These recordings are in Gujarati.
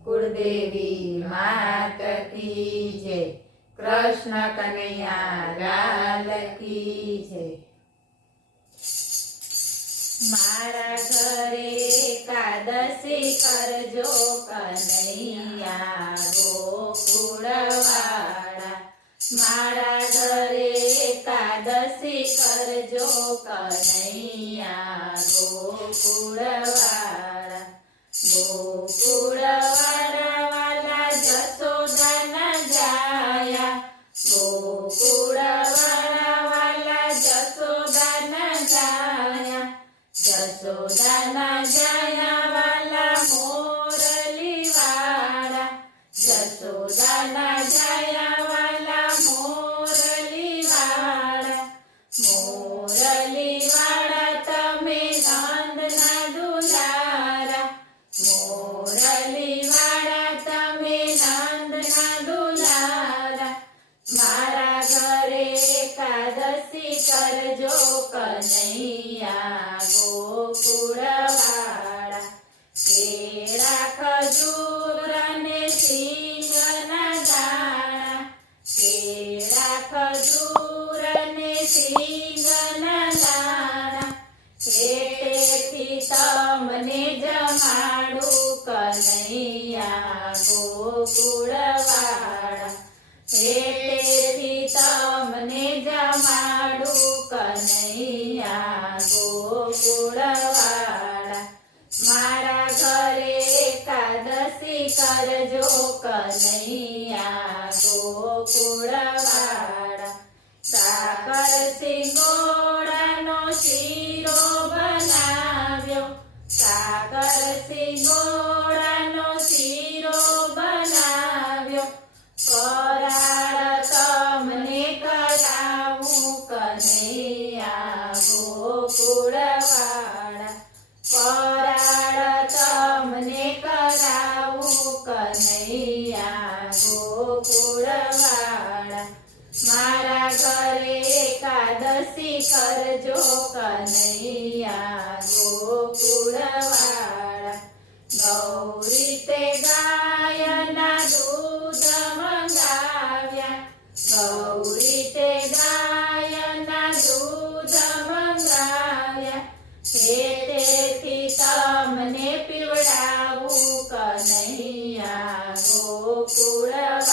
કુળદેવી માત કી જય, કૃષ્ણ કનૈયા લાલ કી જય। મારા ઘરે એકાદશી કરજો કનૈયા ગોકુળવાળા, મારા ઘરે એકાદશી કરજો કનૈયા ગોકુળવાળા। ગોકુળવાળા વાલા જશોદાના જાયા, ગોકુળવાળા વાલા જશોદાના જાયા, જશોદાના જાયા વાલા મોરલી વાળા, જશોદાના જાયા વાલા મોરલી વાળા। મોરલી વાળા તમે નંદના દુલારા, મોરલી વાળા તમે નંદના દુલારા। મારા ઘરે એકાદશી કરજો કનૈયા ગોકુળવાળા, કેળા ખજૂર અને સિંગના દાણા, કેળા ખજૂર અને સિંગના દાણા, પેટેથી તમને જમાડું કનૈયા ગોકુળવાળા, પેટેથી તમને જમાડું કનૈયા ગોકુળવાળા। મારા ઘરે એકાદશી કરજો કનૈયા ગોકુળવાળા। સાકર સિંગોડાનો શીરો બનાવ્યો, સાકર સિંગોડાનો શીરો બનાવ્યો, ફરાળ તમને કરાવું કનૈયા ગોકુળવાળા, ફરાળ તમને કરાવું કનૈયા ગોકુળવાળા। મારા ઘરે એકાદશી કરજો કનૈયા ગોકુળવાળા। ગૌરી તે ગાયના દૂધ મંગાવ્યા, ગૌરી તે ગાયના દૂધ મંગાવ્યા, પેટેથી તમને પીવડાવું કનૈયા ગોકુળવાળા,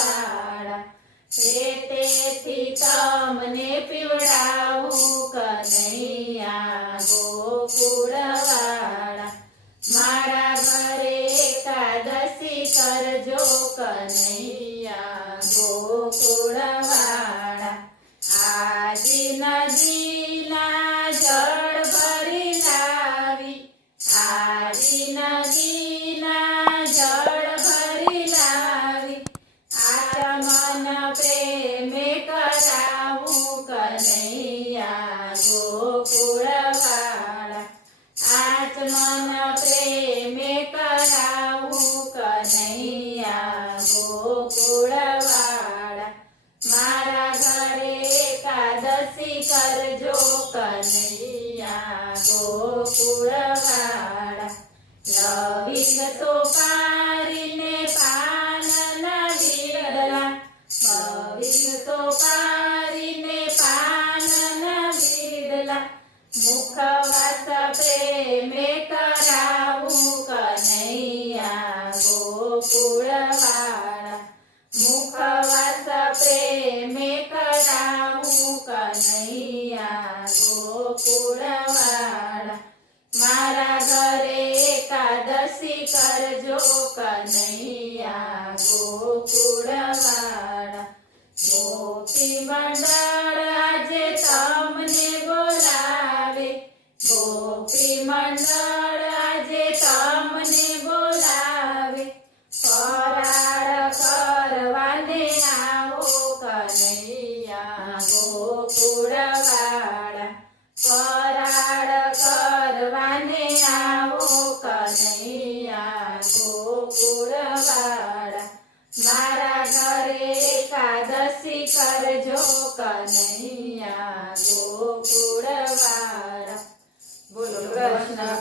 પેટેથી તમને પીવડાવું કનૈયા ગોકુળવાળા। મારા ઘરે એકાદશી કરજો કનૈયા ગોકુળવાળા। આજી નદીના જળ ભરી લાવી, આજી નદીના જળ ભરી લાવી, આચમન પ્રેમે કરાવું કનૈયા ગોકુળવાળા, આચમન પ્રેમે કરાવું કનૈયા ગોકુળવાળા। મારા ઘરે એકાદશી કરજો કનૈયા ગોકુળવાળા। લવિંગ સોપારીને પાનના વીરડા, લવિંગ સોપારીને પાનના વીરડા, મુખવાસ પ્રેમે કરાવું કનૈયા ગોકુળવાળા, મુખવાસ પ્રેમે કરાવું કનૈયા ગોકુળવાળા। મારા ઘરે એકાદશી કરજો કનૈયા ગોકુળવાળા। ગોપી મંડળ આજે તમને બોલાવે, ગોપી મંડળ આજે તમને બોલાવે, ફરાળ કરવાને આવો કનૈયા ગોકુળવાળા, ફરાળ કરવાને આવો કનૈયા ગોકુળવાળા। મારા ઘરે એકાદશી કરજો કનૈયા ગોકુળવાળા। બોલો કૃષ્ણ